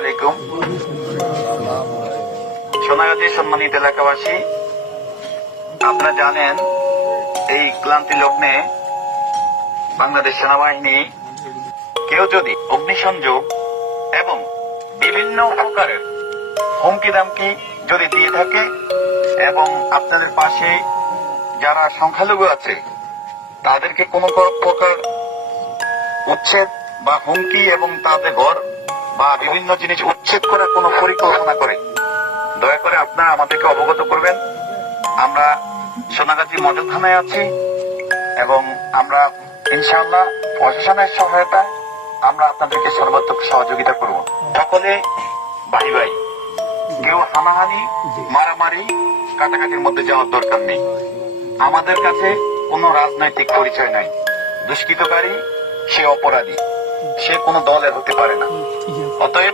আলাইকুম। সোনাগাজী সম্মানিত এলাকাবাসী, আপনারা জানেন এই ক্লান্তি লগ্নে বাংলাদেশ সেনাবাহিনী কেউ যদি অগ্নিসংযোগ এবং বিভিন্ন প্রকারের হুমকি দামকি যদি দিয়ে থাকে এবং আপনাদের পাশে যারা সংখ্যালঘু আছে তাদেরকে কোনো প্রকার উচ্ছেদ বা হুমকি এবং তাদের ঘর বা বিভিন্ন জিনিস উচ্ছেদ করার কোনো পরিকল্পনা করে, দয়া করে আপনারা আমাদেরকে অবগত করবেন। আমরা সোনাগাজী মডেল থানায় আছি এবং আমরা ইনশাআল্লাহ প্রশাসনের সহায়তায় আমরা আপনাদেরকে সর্বাত্মক সহযোগিতা করব। সকলে ভাই ভাই, কেউ হানাহানি মারামারি কাটাকাটির মধ্যে যাওয়ার দরকার নেই। আমাদের কাছে কোনো রাজনৈতিক পরিচয় নাই। দুষ্কৃতকারী সে অপরাধী, সে কোনো দলের হতে পারে না। অতএব